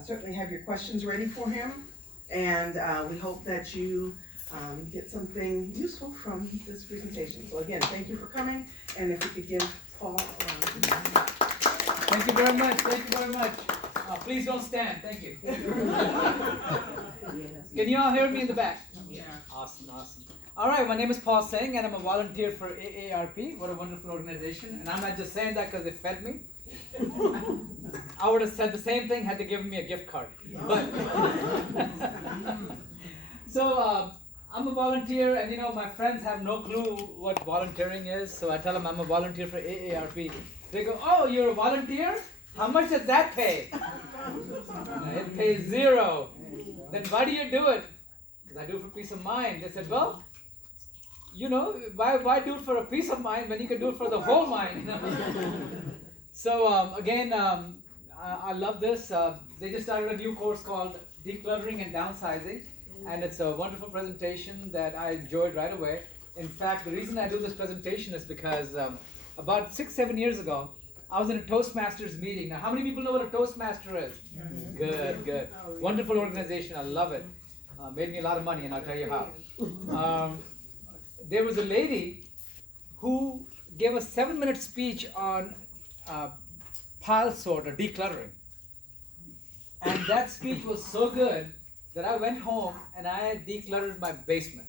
Certainly have your questions ready for him, and we hope that you get something useful from this presentation. So again, thank you for coming, and if we could give Paul a round of applause. Thank you very much. Thank you very much. Please don't stand. Thank you. Can you all hear me in the back? Yeah. Awesome, awesome. All right, my name is Paul Singh, and I'm a volunteer for AARP. What a wonderful organization. And I'm not just saying that because they fed me. I would have said the same thing had they given me a gift card. But so I'm a volunteer, and my friends have no clue what volunteering is. So I tell them I'm a volunteer for AARP. They go, "Oh, you're a volunteer? How much does that pay?" It pays zero. Then why do you do it? Because I do it for peace of mind. They said, well, why do it for a peace of mind when you can do it for the whole mind? So again, I love this. They just started a new course called Decluttering and Downsizing, and it's a wonderful presentation that I enjoyed right away. In fact, the reason I do this presentation is because about 6-7 years ago, I was in a Toastmasters meeting. Now, how many people know what a Toastmaster is? Good, good. Wonderful organization. I love it. Made me a lot of money, and I'll tell you how. There was a lady who gave a 7-minute speech on pile sort or decluttering. And that speech was so good that I went home and I decluttered my basement.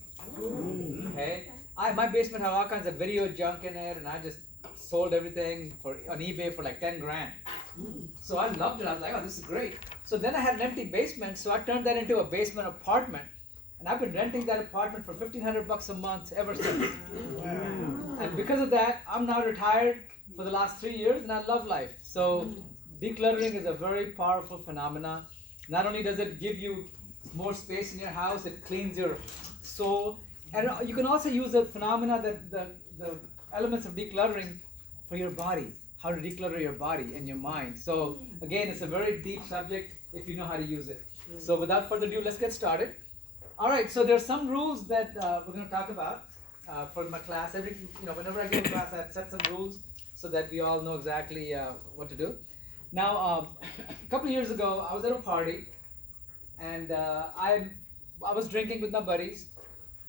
Okay? My basement had all kinds of video junk in it, and I just sold everything on eBay for like 10 grand. So I loved it. I was like, oh, this is great. So then I had an empty basement, so I turned that into a basement apartment. And I've been renting that apartment for $1,500 a month ever since. Wow. And because of that, I'm now retired for the last 3 years, and I love life. So decluttering is a very powerful phenomena. Not only does it give you more space in your house, it cleans your soul. And you can also use the phenomena that the elements of decluttering for your body, how to declutter your body and your mind. So again, it's a very deep subject if you know how to use it. So without further ado, let's get started. All right, so there are some rules that we're going to talk about for my class. Whenever I give a class, I set some rules so that we all know exactly what to do. Now, a couple of years ago, I was at a party, and I was drinking with my buddies,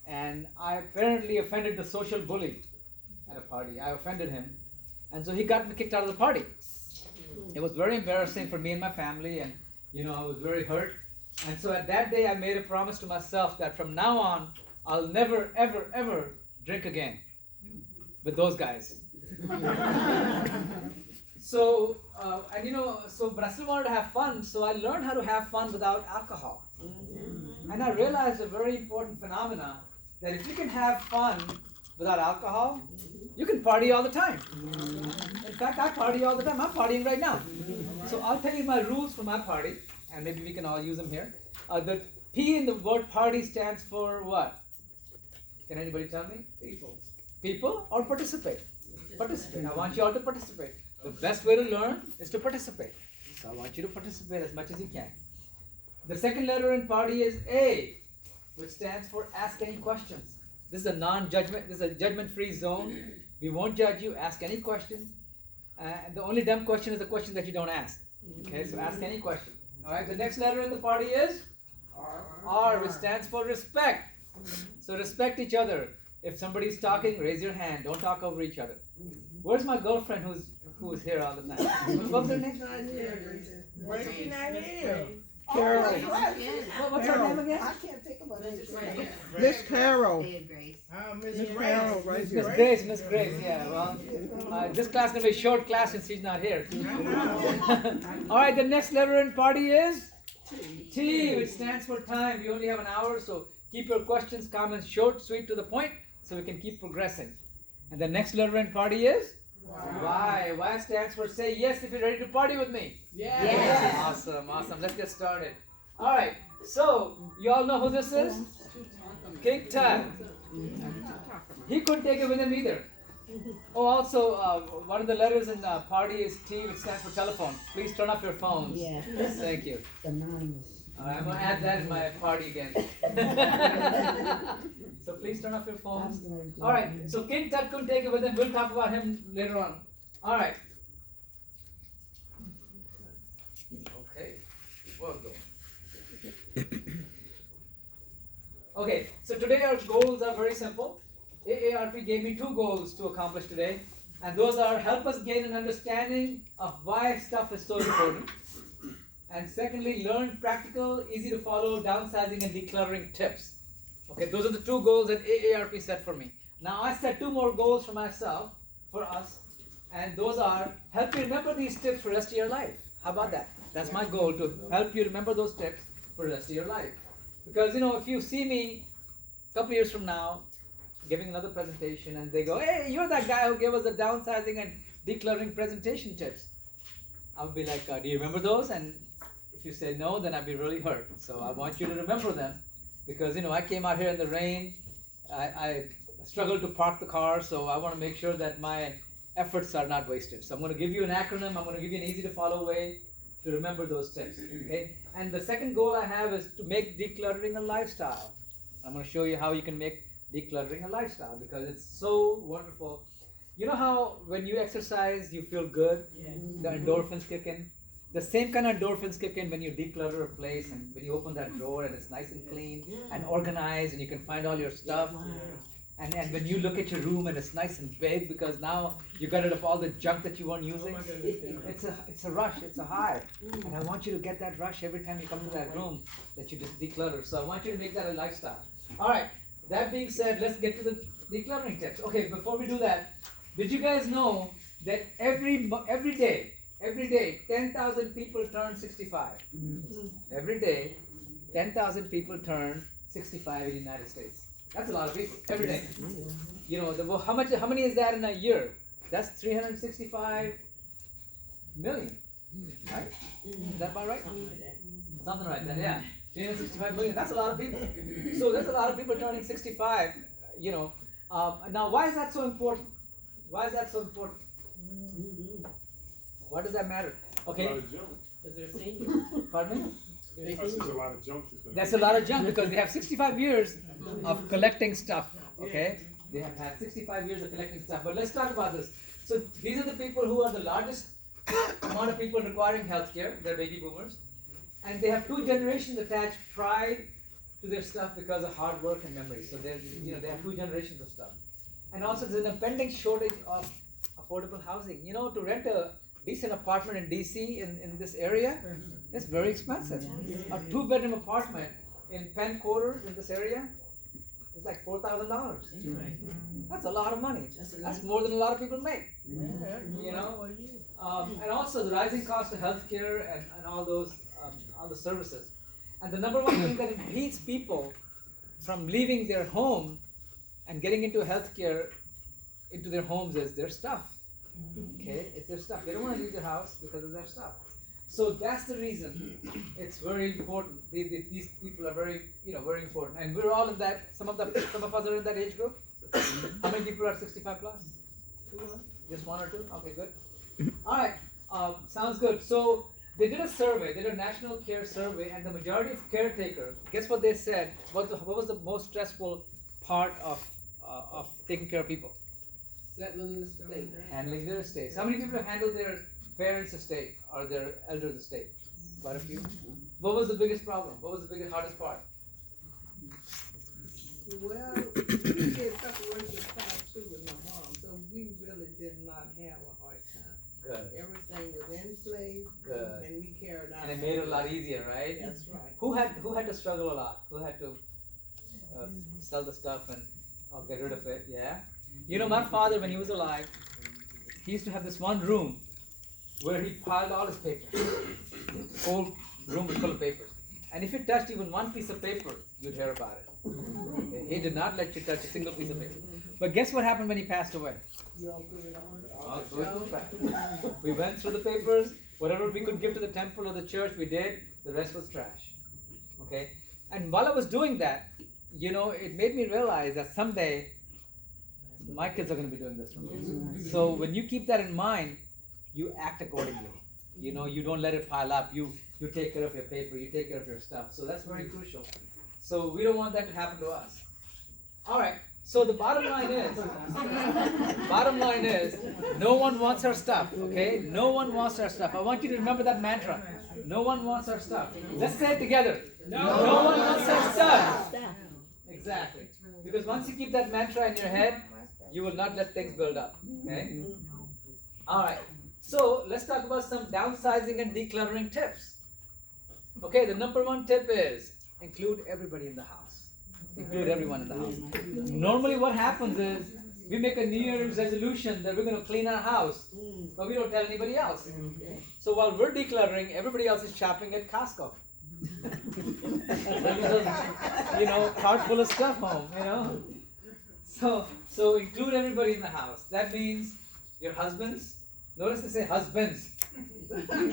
and I apparently offended the social bully at a party. I offended him, and so he got me kicked out of the party. It was very embarrassing for me and my family, and I was very hurt. And so at that day, I made a promise to myself that from now on, I'll never, ever, ever drink again with those guys. So, but I still wanted to have fun, so I learned how to have fun without alcohol. And I realized a very important phenomena, that if you can have fun without alcohol, you can party all the time. In fact, I party all the time. I'm partying right now. So I'll tell you my rules for my party, and maybe we can all use them here. The P in the word party stands for what? Can anybody tell me? People. People or participate? Participate. I want you all to participate. The best way to learn is to participate. So I want you to participate as much as you can. The second letter in party is A, which stands for ask any questions. This is a non-judgment, this is a judgment-free zone. We won't judge you, ask any question. The only dumb question is the question that you don't ask. Okay, so ask any question. All right, the next letter in the party is R, which stands for respect. So respect each other. If somebody's talking, raise your hand. Don't talk over each other. Where's my girlfriend who's here all the time? What's her name? Where's she not here? Carol. What's her name again? I can't think of it. Miss Carol. Miss Carol, right here. Miss Grace, yeah. Well, this class is going to be a short class since she's not here. All right, the next letter in party is T, which stands for time. We only have an hour, so keep your questions, comments short, sweet, to the point, so we can keep progressing. And the next letter in party is Y. Y stands for say yes if you're ready to party with me. Yes. Awesome. Let's get started. All right, so you all know who this is? King Tut. He couldn't take it with him either. Oh, also, one of the letters in the party is T, which stands for telephone. Please turn off your phones. Yes. Thank you. Anonymous. I'm going to add that in my party again. So please turn off your phones. All right, so King Tut couldn't take it with him. We'll talk about him later on. All right. Okay. First goal. Okay, so today our goals are very simple. AARP gave me 2 goals to accomplish today, and those are help us gain an understanding of why stuff is so important, and secondly, learn practical, easy to follow downsizing and decluttering tips. Okay, those are the 2 goals that AARP set for me. Now I set 2 more goals for myself, for us, and those are help you remember these tips for the rest of your life. How about that? That's my goal, to help you remember those tips for the rest of your life. Because if you see me a couple years from now giving another presentation and they go, hey, you're that guy who gave us the downsizing and decluttering presentation tips, I'll be like, do you remember those? And if you say no, then I'd be really hurt. So I want you to remember them, because I came out here in the rain, I struggled to park the car, so I want to make sure that my efforts are not wasted. So I'm going to give you an acronym, I'm going to give you an easy to follow way to remember those tips, okay? And the second goal I have is to make decluttering a lifestyle. I'm going to show you how you can make decluttering a lifestyle, because it's so wonderful. You know how when you exercise you feel good? Yeah. The endorphins kick in. The same kind of endorphins kick in when you declutter a place and when you open that drawer and it's nice and clean and organized and you can find all your stuff. And when you look at your room and it's nice and big because now you got rid of all the junk that you weren't using, it's a rush, it's a high. And I want you to get that rush every time you come to that room that you just declutter. So I want you to make that a lifestyle. All right, that being said, let's get to the decluttering tips. Okay, before we do that, did you guys know that every day, 10,000 people turn 65. Every day, 10,000 people turn 65 in the United States. That's a lot of people every day. How many is that in a year? That's 365 million, right? Is that about right? Something like that, yeah. 365 million. That's a lot of people. So there's a lot of people turning 65. Now, why is that so important? Why is that so important? Why does that matter? Okay. Because they're seniors. Pardon me? That's a lot of junk. That's a lot of junk because they have 65 years of collecting stuff. Okay, they have had 65 years of collecting stuff. But let's talk about this. So these are the people who are the largest amount of people requiring healthcare. They're baby boomers, and they have 2 generations attached pride to their stuff because of hard work and memory. So they have 2 generations of stuff, and also there's an impending shortage of affordable housing. To rent a decent apartment in DC in this area, it's very expensive. A 2-bedroom apartment in Penn Quarters in this area is like $4,000. That's a lot of money. That's more than a lot of people make. And also the rising cost of healthcare and all those all the services. And the number one thing that impedes people from leaving their home and getting into healthcare into their homes is their stuff. Okay, it's their stuff. They don't want to leave their house because of their stuff. So that's the reason it's very important. These people are very important, and we're all in that. Some of us are in that age group. How many people are 65 plus? Just 1 or 2? Okay, good. All right, sounds good. So they did a survey. They did a national care survey, and the majority of caretakers, guess what they said? What was the most stressful part of taking care of people? Settling the state. Handling their estates. How many people have handled their parents' estate or their elders' estate? Quite a few. What was the biggest problem? What was the hardest part? Well, we did separation of time too with my mom, so we really did not have a hard time. Good. Everything was in place, Good. and we carried out. And it made it a lot easier, right? That's right. Who had to struggle a lot? Who had to sell the stuff and get rid of it? Yeah. My father, when he was alive, he used to have this one room where he piled all his papers. Whole room was full of papers. And if you touched even one piece of paper, you'd hear about it. Okay? He did not let you touch a single piece of paper. But guess what happened when he passed away? You all threw it on. All threw it back. We went through the papers. Whatever we could give to the temple or the church, we did. The rest was trash. Okay? And while I was doing that, it made me realize that someday my kids are going to be doing this. So when you keep that in mind, you act accordingly. You don't let it pile up. You take care of your paper. You take care of your stuff. So that's very crucial. So we don't want that to happen to us. All right. So the bottom line is, no one wants our stuff. Okay? No one wants our stuff. I want you to remember that mantra. No one wants our stuff. Let's say it together. No one wants our stuff. Exactly. Because once you keep that mantra in your head, you will not let things build up. Okay? Alright. So let's talk about some downsizing and decluttering tips. Okay, the number one tip is include everybody in the house. Include everyone in the house. Normally what happens is we make a New Year's resolution that we're going to clean our house, but we don't tell anybody else. So while we're decluttering, everybody else is shopping at Costco. You know, cart full of stuff home, you know. So include everybody in the house. That means your husbands. Notice they say husbands. I don't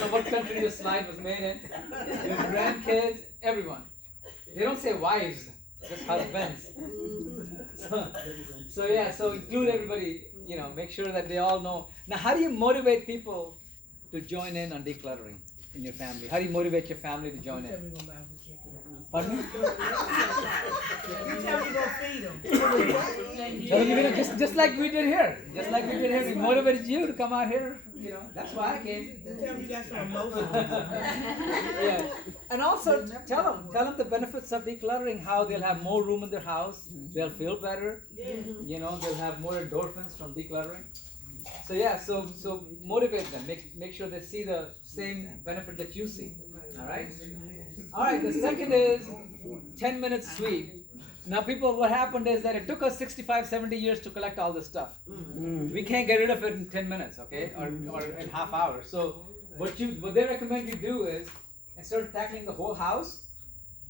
know what country this slide was made in. Your grandkids, everyone. They don't say wives, just husbands. So include everybody, you know, make sure that they all know. Now, how do you motivate people to join in on decluttering in your family? How do you motivate your family to join in? Pardon me? Just like we did here. Just like we did here. We motivated you to come out here. You know, that's why I came. Yeah. And also tell them the benefits of decluttering, how they'll have more room in their house, they'll feel better, you know, they'll have more endorphins from decluttering. So motivate them, make sure they see the same benefit that you see. Alright, the second is 10 minutes sweep. Now people, what happened is that it took us 65, 70 years to collect all this stuff. We can't get rid of it in 10 minutes, okay, or in half hour. So what they recommend you do is, instead of tackling the whole house,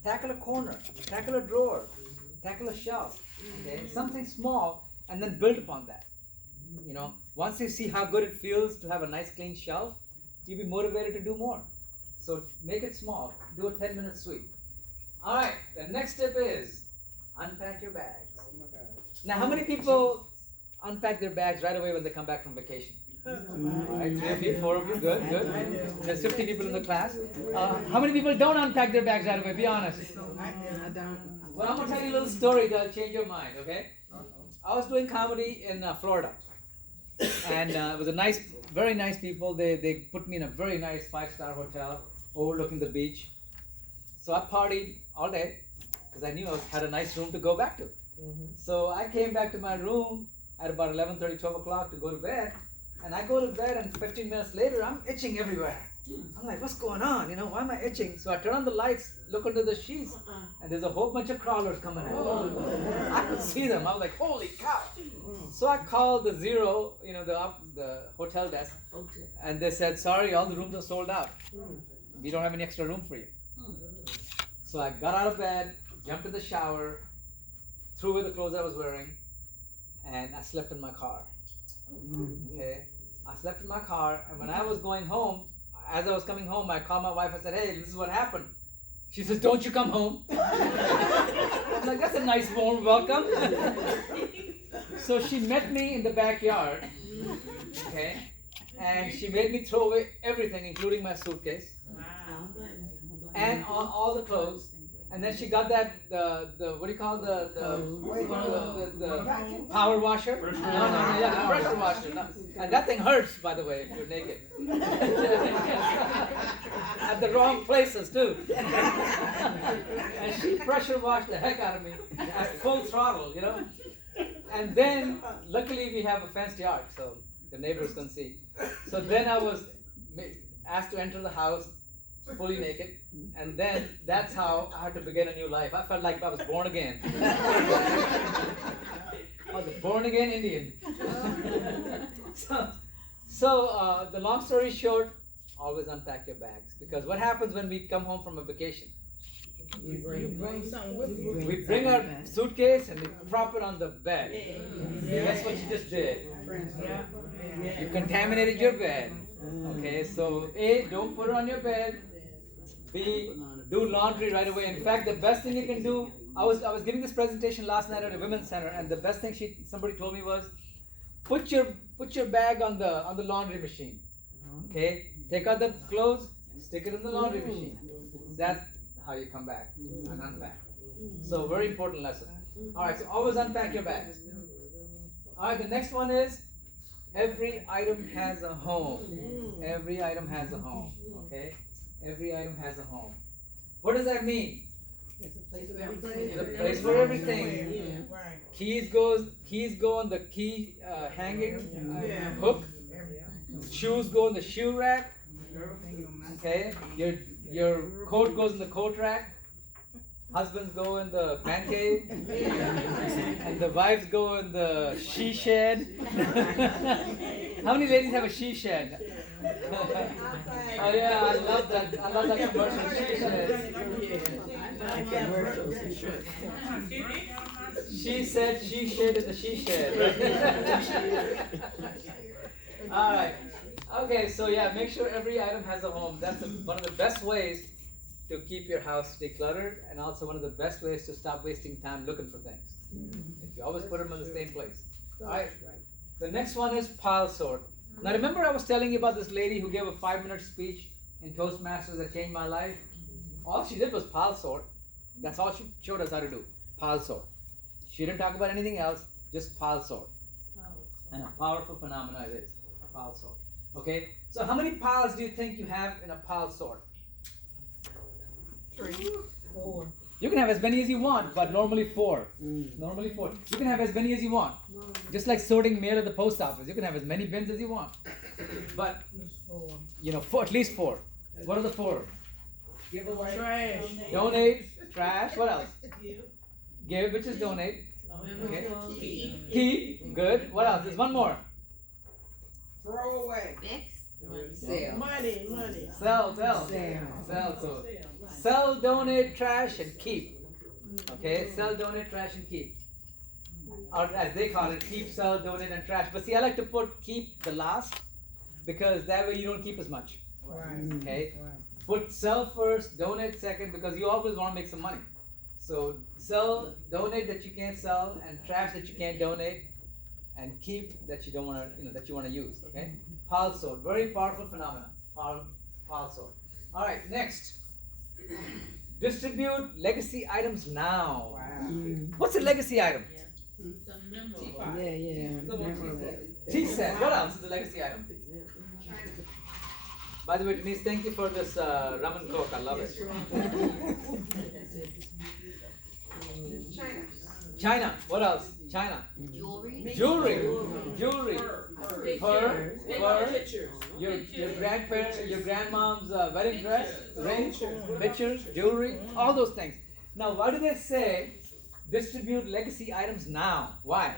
tackle a corner, tackle a drawer, tackle a shelf, okay, something small, and then build upon that. You know, once you see how good it feels to have a nice clean shelf, you'll be motivated to do more. So make it small, do a 10-minute sweep. Alright, the next tip is unpack your bags. Now, how many people unpack their bags right away when they come back from vacation? Alright, 3 of you, 4 of you, good. There's 50 people in the class. How many people don't unpack their bags right away? Be honest. I don't. Well, I'm going to tell you a little story that'll change your mind, okay? I was doing comedy in Florida. And it was very nice people. They put me in a very nice 5-star hotel overlooking the beach. So I partied all day because I knew I had a nice room to go back to. So I came back to my room at about 11:30, 12 o'clock to go to bed. And I go to bed, and 15 minutes later, I'm itching everywhere. I'm like, what's going on? You know, why am I itching? So I turn on the lights, look under the sheets, and there's a whole bunch of crawlers coming out. I could see them. I was like, holy cow. So I called the Zero, you know, the hotel desk, and they said, sorry, all the rooms are sold out. We don't have any extra room for you. So I got out of bed, jumped in the shower, threw away the clothes I was wearing, and I slept in my car. Okay, I slept in my car, and when I was going home, as I was coming home, I called my wife. I said, hey, this is what happened. She says, don't you come home. I'm like, that's a nice warm welcome. So she met me in the backyard, okay, and she made me throw away everything, including my suitcase, and all the clothes. And then she got that the what do you call the power washer? No, the pressure washer. No. And that thing hurts, by the way, if you're naked. At the wrong places too. And she pressure washed the heck out of me at full throttle, you know. And then, luckily, we have a fenced yard, so the neighbors can see. So then I was asked to enter the house fully naked, and then that's how I had to begin a new life. I felt like I was born again. I was a born again Indian. So the long story short, always unpack your bags, because what happens when we come home from a vacation? We bring our suitcase and we prop it on the bed. That's what you just did. You contaminated your bed. Okay, so A, don't put it on your bed. B, do laundry right away. In fact, the best thing you can do, I was giving this presentation last night at a women's center, and the best thing somebody told me was, put your bag on the laundry machine. Okay, take out the clothes, stick it in the laundry machine. That's how you come back and unpack. So very important lesson. All right, so always unpack your bags. All right, the next one is Every item has a home. Every item has a home. Okay? Every item has a home. What does that mean? It's a place of It's a everything. place for everything. Yeah, right. Keys go on the key hanging hook. Shoes go in the shoe rack. Okay, your coat goes in the coat rack. Husbands go in the man cave, and the wives go in the she shed. How many ladies have a she shed? Oh yeah, I love that. I love that commercial. She shed. She said she shed in the she shed. All right. Okay, so yeah, make sure every item has a home. That's one of the best ways to keep your house decluttered, and also one of the best ways to stop wasting time looking for things. If you always put them in the same place. All right. The next one is pile sort. Now remember I was telling you about this lady who gave a 5-minute speech in Toastmasters that changed my life? All she did was pile sort. That's all she showed us how to do. Pile sort. She didn't talk about anything else, just pile sort. And a powerful phenomenon it is, a pile sort. Okay? So how many piles do you think you have in a pile sort? 3. 4. You can have as many as you want, but normally 4. Normally 4. You can have as many as you want. Just like sorting mail at the post office. You can have as many bins as you want. But, you know, at least 4. What are the 4? Giveaway. Trash. Donate, trash, what else? Give, which is donate. Okay. Keep, good. What else? There's one more. Throw away. Sale. Money. Sell. So sell, donate, trash, and keep. Okay, sell, donate, trash, and keep. Or as they call it, keep, sell, donate, and trash. But see, I like to put keep the last because that way you don't keep as much. Okay? Put sell first, donate second, because you always want to make some money. So sell, donate that you can't sell, and trash that you can't donate, and keep that you don't want to, that you want to use. Okay? Pile sort, very powerful phenomenon. Pile sort. All right, next. Distribute legacy items now. What's a legacy item? Tea set. What else is a legacy item? By the way, Denise, thank you for this rum and coke. I love it. China. What else? China. Jewelry. Fur. Your grandparents, your grandmom's wedding dress, ring, pictures, jewelry, all those things. Now, why do they say distribute legacy items now? Why?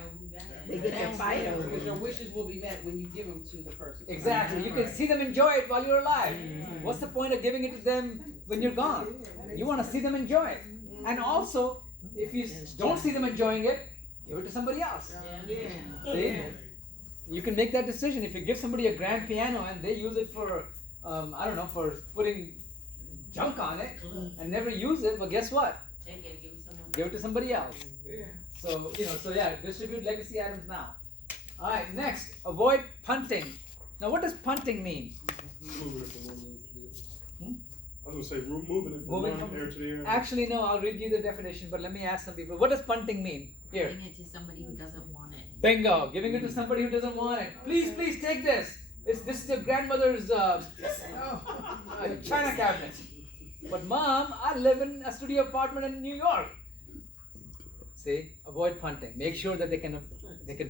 They get their fight over. Because your wishes will be met when you give them to the person. Exactly. You can see them enjoy it while you're alive. What's the point of giving it to them when you're gone? You want to see them enjoy it. And also, if you don't see them enjoying it, give it to somebody else. See? You can make that decision. If you give somebody a grand piano and they use it for, for putting junk on it and never use it, well, guess what? Give it to somebody else. So, distribute legacy items now. All right, next, avoid punting. Now, what does punting mean? Moving it from one area to the other. I was gonna say moving it from Moving one from- area to the other. Actually, no, I'll read you the definition, but let me ask some people. What does punting mean? Here. Giving it to somebody who doesn't want it. Bingo, giving it to somebody who doesn't want it. Please take this. This is your grandmother's china cabinet. But Mom, I live in a studio apartment in New York. See, avoid punting. Make sure that they can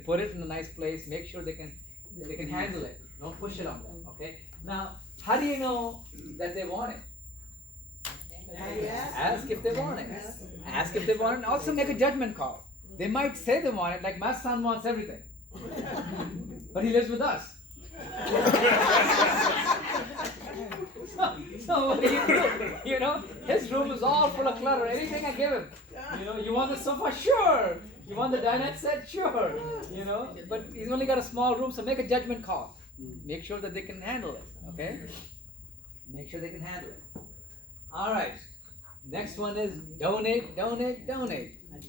put it in a nice place. Make sure they can handle it. Don't push it on them. Okay. Now, how do you know that they want it? Ask if they want it. Ask if they want it. And also make a judgment call. They might say they want it, like my son wants everything, but he lives with us. So what do? His room is all full of clutter. Anything I give him. You want the sofa? Sure. You want the dinette set? Sure. But he's only got a small room, so make a judgment call. Make sure that they can handle it. Okay? Make sure they can handle it. All right. Next one is donate.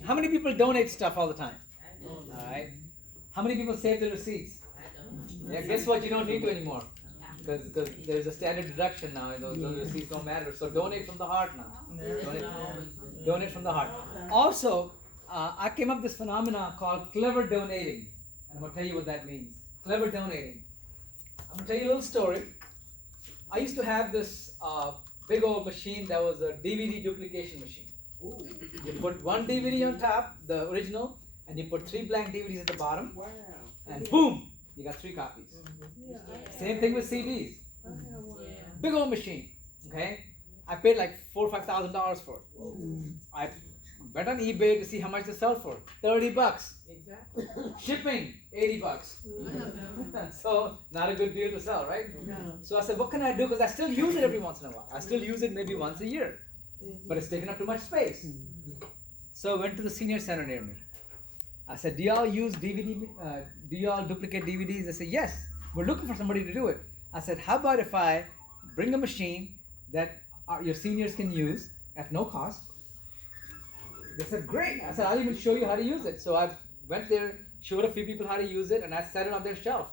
How many people donate stuff all the time? All right. How many people save the receipts? Yeah, guess what? You don't need to anymore. Because there's a standard deduction now, and those receipts don't matter. So donate from the heart now. Donate from the heart. Also, I came up with this phenomenon called clever donating. And I'm going to tell you what that means. clever donating. I'm gonna tell you a little story. I used to have this big old machine that was a DVD duplication machine. You put one DVD on top, the original, and you put 3 blank DVDs at the bottom, Wow. and boom, you got 3 copies. Yeah, Same thing with CDs. I have one. Big old machine. Okay, I paid like $4,000 or $5,000 for it. I went on eBay to see how much they sell for. $30. Exactly. Shipping, $80. So not a good deal to sell, right? So I said, what can I do? Because I still use it every once in a while. I still use it maybe once a year, but it's taking up too much space. So I went to the senior center near me. I said, do y'all use DVD? Do y'all duplicate DVDs? They said, yes. We're looking for somebody to do it. I said, how about if I bring a machine that your seniors can use at no cost? They said, great. I said, I'll even show you how to use it. So I went there, showed a few people how to use it, and I set it on their shelf.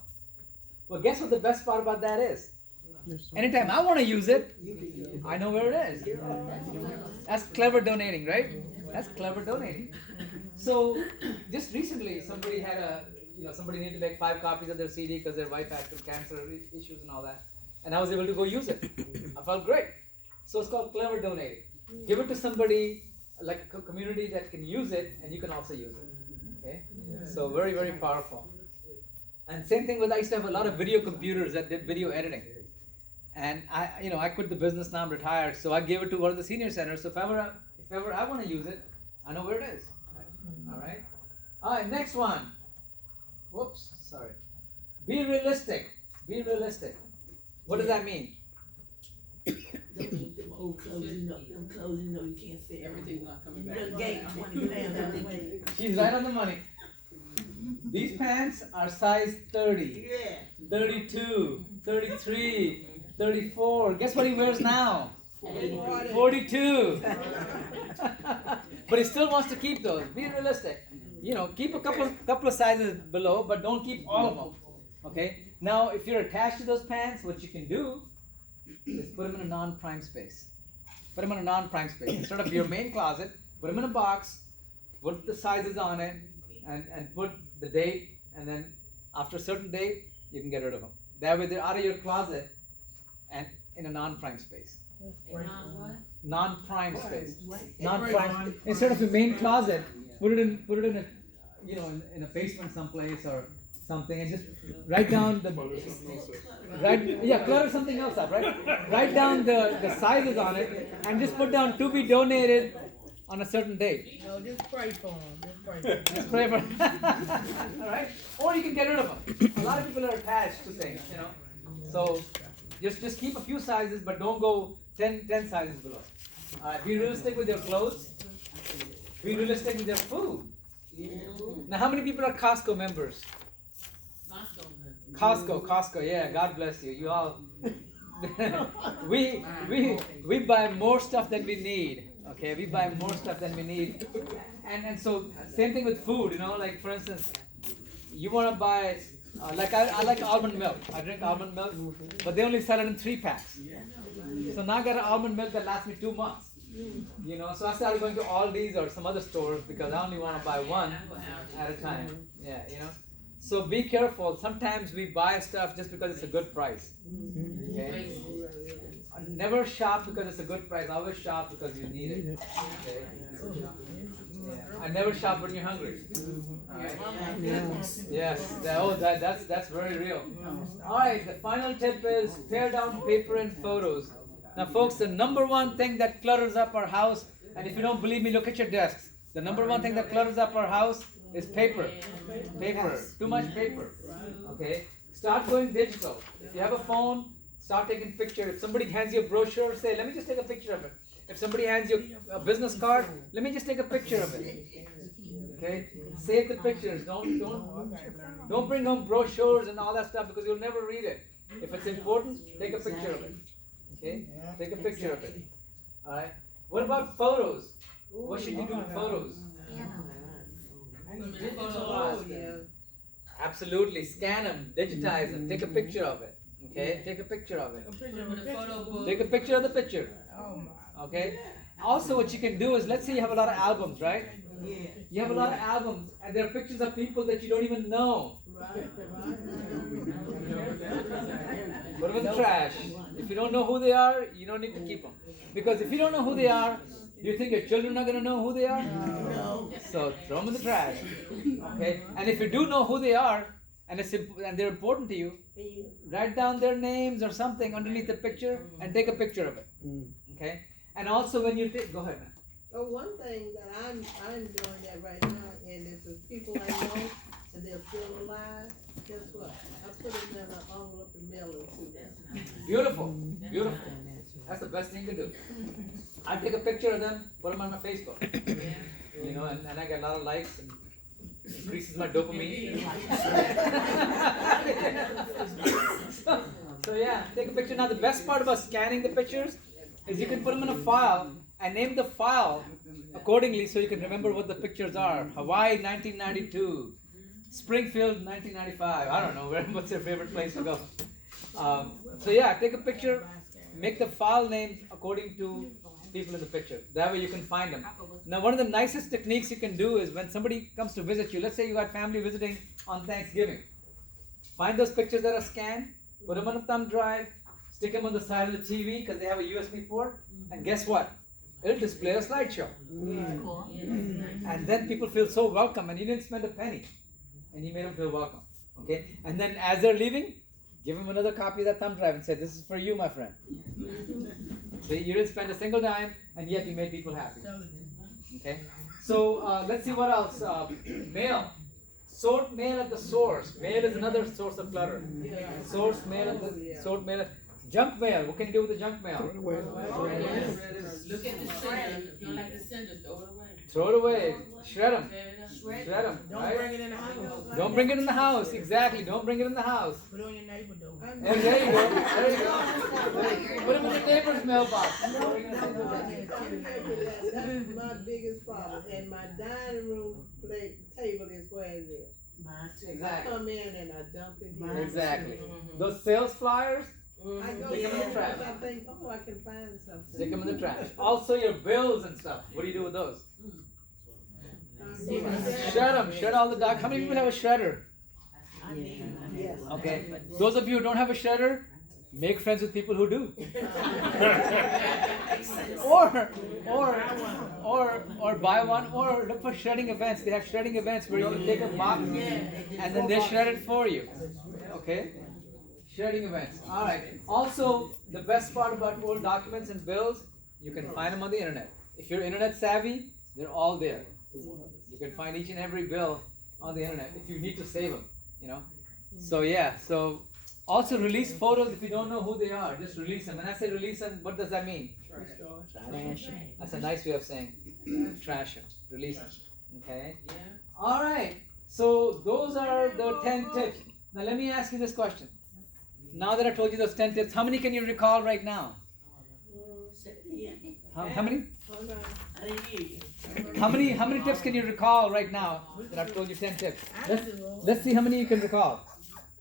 Well, guess what the best part about that is? Anytime I want to use it, I know where it is. That's clever donating, right? That's clever donating. So just recently, somebody had somebody needed to make 5 copies of their CD because their wife had some cancer issues and all that, and I was able to go use it. I felt great. So it's called clever donating. Give it to somebody like a community that can use it, and you can also use it. Okay, so very, very powerful. And same thing with, I used to have a lot of video computers that did video editing. And I quit the business now, I'm retired, so I gave it to one of the senior centers. So if ever I want to use it, I know where it is. All right, next one. Whoops, sorry. Be realistic. Be realistic. What does that mean? Them old clothes, them clothes, you can't fit. Everything's not coming back. Little gate, 20 pounds, everything. She's right on the money. These pants are size 30, Yeah. 32, 33, 34. Guess what he wears now? 40. 42. But he still wants to keep those. Be realistic. Keep a couple of sizes below, but don't keep all of them. Okay? Now, if you're attached to those pants, what you can do is put them in a non-prime space. Put them in a non-prime space. Instead of your main closet, put them in a box, put the sizes on it, and put the date, and then after a certain date, you can get rid of them. That way they're out of your closet and in a non-prime space. Non-prime space. Non-prime. Instead of your main closet, put it in a in a basement someplace or something, and just write down clutter something else up, right? Write down the sizes on it and just put down to be donated on a certain date. No, just pray for them. Just pray for all right? Or you can get rid of them. A lot of people are attached to things, So just keep a few sizes, but don't go 10 sizes below. Be realistic with your clothes. Be realistic with your food. Now, how many people are Costco members? Costco, yeah, God bless you. You all, we buy more stuff than we need. Okay, we buy more stuff than we need. And so, same thing with food, like for instance, you want to buy, I like almond milk. I drink almond milk, but they only sell it in 3-packs. So now I got an almond milk that lasts me 2 months. So I started going to Aldi's or some other stores because I only want to buy one at a time. Yeah, So be careful. Sometimes we buy stuff just because it's a good price. Okay? Never shop because it's a good price. Always shop because you need it. Okay? Yeah. I never shop when you're hungry. All right? Yes. That's very real. All right. The final tip is tear down paper and photos. Now, folks, the number one thing that clutters up our house, and if you don't believe me, look at your desks. The number one thing that clutters up our house is paper. Paper. Too much paper. Okay? Start going digital. If you have a phone, start taking pictures. If somebody hands you a brochure, say, let me just take a picture of it. If somebody hands you a business card, let me just take a picture of it. Okay? Save the pictures. Don't bring home brochures and all that stuff because you'll never read it. If it's important, take a picture of it. Okay? Take a picture of it. Alright? What about photos? What should you do with photos? Absolutely. Scan them, digitize them, take a picture of it. Okay? Take a picture of it. Take a picture of the picture. Okay? Also, what you can do is, let's say you have a lot of albums, right? You have a lot of albums, and there are pictures of people that you don't even know. Put them in the trash. If you don't know who they are, you don't need to keep them. Because if you don't know who they are, you think your children are going to know who they are? No. So throw them in the trash. Okay? And if you do know who they are, and they're important to you, write down their names or something underneath the picture and take a picture of it. Okay? And also when you take, go ahead, man. Oh, one thing that I'm doing that right now, and if the people I know and they're still alive, guess what? I put them in an envelope and mail it to them. Beautiful. Beautiful. That's the best thing to do. I take a picture of them, put them on my Facebook. You know, and I get a lot of likes and increases my dopamine. so yeah, take a picture. Now the best part about scanning the pictures is you can put them in a file and name the file accordingly so you can remember what the pictures are. Hawaii 1992, Springfield 1995. I don't know, what's your favorite place to go? So yeah, take a picture, make the file names according to people in the picture. That way you can find them. Now one of the nicest techniques you can do is when somebody comes to visit you, let's say you got family visiting on Thanksgiving. Find those pictures that are scanned, put them on a thumb drive, stick them on the side of the TV because they have a USB port, and guess what? It'll display a slideshow. Cool. And then people feel so welcome, and you didn't spend a penny, and you made them feel welcome. Okay? And then as they're leaving, give them another copy of that thumb drive and say, "This is for you, my friend." So you didn't spend a single dime, and yet you made people happy. Okay? So let's see what else. Mail. Sort mail at the source. Mail is another source of clutter. Source mail at the sort mail. Junk mail. What can you do with the junk mail? Look at the sender. If you don't like the sender, throw it away. Throw it away. Shred them. Shred Shred them. Don't Right? bring it in the house. Don't bring it in the house. Exactly. Don't bring it in the house. Put it on your neighbor door. And there you go. There you go. Put them in the neighbor's mailbox. That's my biggest problem, and my dining room table is where it is. Mine too. I Exactly. come in and I dump it here. Exactly. Those sales flyers, I go Stick 'em in the there trash. because I think, oh, I can find something. stick them in the trash. Also your bills and stuff. What do you do with those? Shred them. Shred all the doc. How many people have a shredder? I need one. Yes. Okay. Those of you who don't have a shredder, make friends with people who do. or buy one, or look for shredding events. They have shredding events where you can take a box and then they shred it for you. Okay? Shredding events. Alright. Also, the best part about old documents and bills, you can find them on the internet. If you're internet savvy, they're all there. You can find each and every bill on the internet if you need to save them, you know. So yeah, so also release photos if you don't know who they are. Just release them. When I say release them, what does that mean? Trash. That's a nice way of saying trash them. Release them. Okay? Yeah. Alright. So those are the 10 tips. Now let me ask you this question. Now that I told you those 10 tips, how many can you recall right now? How many? Hold on. I didn't hear you. How many tips can you recall right now that I've told you 10 tips? Let's see how many you can recall.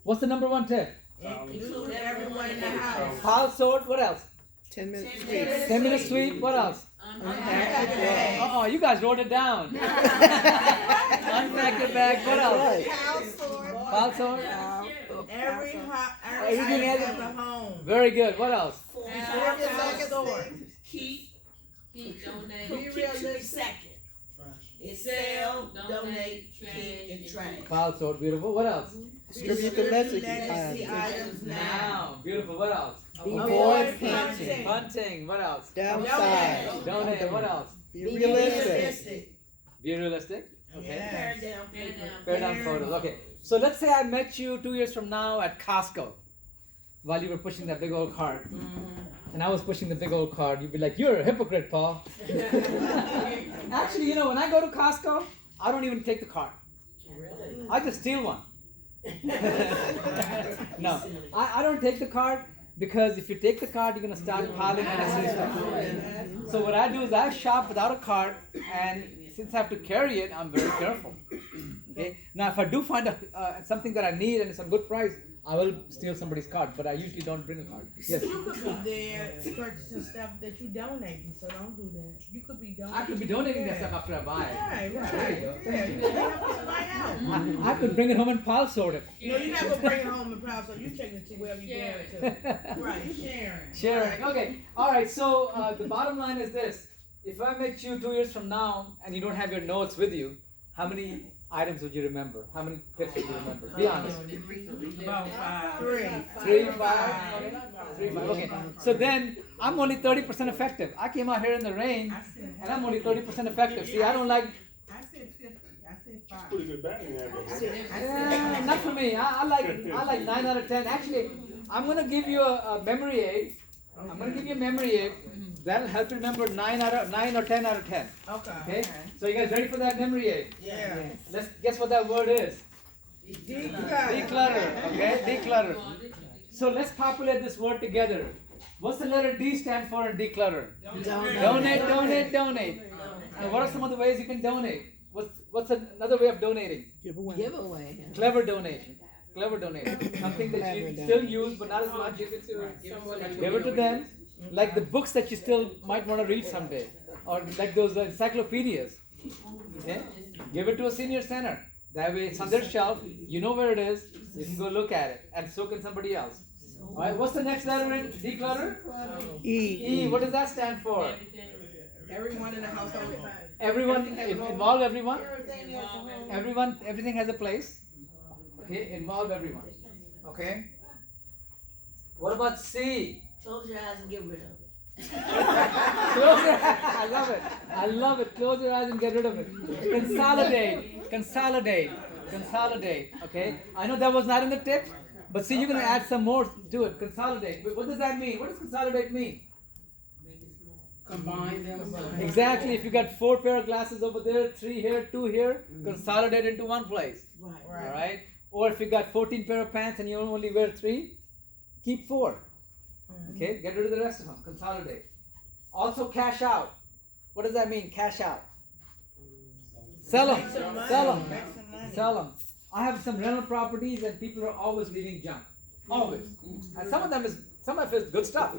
What's the number one tip? Include everyone in the house. Pile sort, what else? 10 minutes. 10 minute sweep, what else? Uh-oh, you guys wrote it down. Unpack the bag, what else? Pile sort. Everything Everything has has a home. Very good, what else? Keep, donate, Be realistic. Second. It's sell, donate, keep, and trash. Pile sort, beautiful, what else? Distribute the message. items now. Now, beautiful, what else? Avoid punching. Punting, what else? Downsize. Donate, what else? Be realistic. Be realistic, okay. Tear down. Pair down photos, okay. So let's say I met you 2 years from now at Costco while you were pushing that big old cart. And I was pushing the big old cart. You'd be like, "You're a hypocrite, Paul." Actually, you know, when I go to Costco, I don't even take the cart. I just steal one. No, I don't take the cart because if you take the cart, you're going to start piling unnecessary stuff. So what I do is I shop without a cart, and since I have to carry it, I'm very careful. Okay. Now, if I do find something that I need and it's a good price, I will steal somebody's card, but I usually don't bring a card. Yes. You could be there purchasing stuff that you donating, so don't do that. You could be donating. I could be donating that stuff after I buy it. Right, There right. you go. Yeah, Thank you you. gotta help somebody out. I could bring it home and pile sort it. No, you're not gonna bring it home and proud, so you taking it to wherever you're going to. Right, sharing. Sharing. Okay. All right. So the bottom line is this: if I met you 2 years from now and you don't have your notes with you, how many items would you remember? How many tips would you remember? Be honest. About 5. 3. 3, 5. 3, 5. Okay. So then I'm only 30% effective. I came out here in the rain and I'm only 30% effective. See, I don't like. I said 50. I said 5. Pretty good batting average. Yeah, not for me. I like 9 out of 10. Actually, I'm gonna give you a memory aid. I'm gonna give you a memory aid. That'll help you remember 9 or 10 out of 10. Okay. Okay? So you guys ready for that memory aid? Yeah. Let's guess what that word is. Declutter. Declutter. Okay? Declutter. So let's populate this word together. What's the letter D stand for in declutter? Donate, donate, donate. And what are some of the ways you can donate? What's another way of donating? Giveaway. Clever donation. Clever donation. Something that you still use but not as much. Give it to them. Like the books that you still might want to read someday. Or like those encyclopedias. Okay? Give it to a senior center. That way it's on their shelf. You know where it is. You can go look at it. And so can somebody else. Alright, what's the next letter in declutter? E. What does that stand for? Everyone in the household. Everyone, involve everyone. Everything has a place. Okay, involve everyone. Okay. What about C? Close your eyes and get rid of it. Close your eyes. I love it. I love it. Close your eyes and get rid of it. Consolidate. Consolidate. Consolidate. Okay. I know that was not in the tip, but see, you're gonna add some more to it. Consolidate. What does that mean? What does consolidate mean? Combine them. Exactly. If you got 4 pair of glasses over there, 3 here, 2 here, consolidate into one place. Right. All right. Or if you got 14 pair of pants and you only wear 3, keep 4. Okay. Get rid of the rest of them. Consolidate. Also, cash out. What does that mean? Cash out. Sell them. Sell them. Sell them. I have some rental properties and people are always leaving junk. Always. And some of it's good stuff.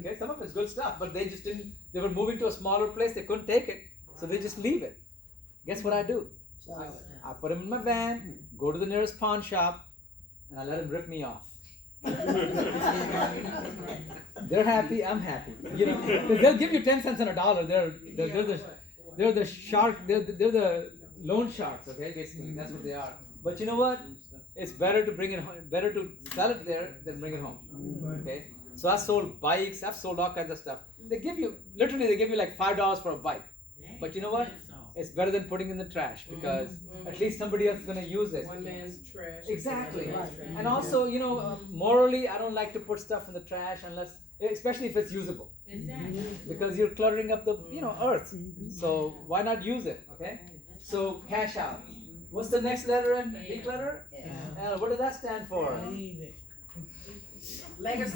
Okay, some of it's good stuff, but they just didn't, they were moving to a smaller place, they couldn't take it, so they just leave it. Guess what I do? I put them in my van, go to the nearest pawn shop, and I let them rip me off. They're happy, I'm happy. You know, 'cause they'll give you 10 cents on a dollar. They're the shark, they're the loan sharks, okay, basically, that's what they are. But you know what? It's better to bring it home, better to sell it there than bring it home. Okay? So I sold bikes, I've sold all kinds of stuff. They give you like $5 for a bike. But you know what? It's better than putting in the trash because at least somebody else is going to use it. One man's trash. Exactly. And also, you know, morally, I don't like to put stuff in the trash unless, especially if it's usable. Exactly. Because you're cluttering up the, earth. So why not use it? Okay? So cash out. What's the next letter in declutter? L. What does that stand for? Leave it. Legacy.